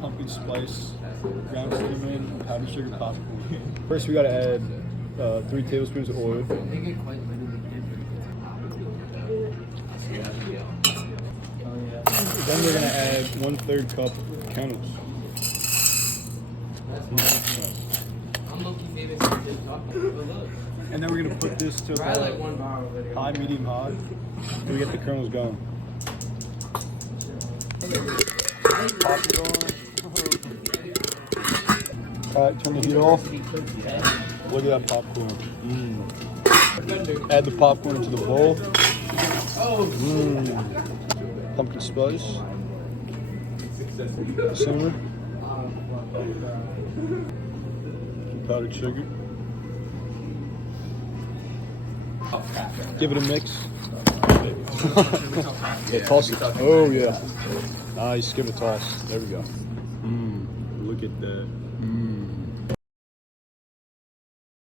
pumpkin spice, ground cinnamon, powdered sugar popcorn. First, we gotta add 3 tablespoons of oil. Then we're gonna add 1/3 cup of kernels. And then we're gonna put this to about high, medium, high. So we get the kernels going. Popcorn. Alright, turn the heat off. Look at that popcorn. Add the popcorn into the bowl. Pumpkin spice. Cinnamon. Powdered sugar. Give it a mix. Yeah, toss it. Oh yeah. Nice. Give it a toss. There we go. Look at that.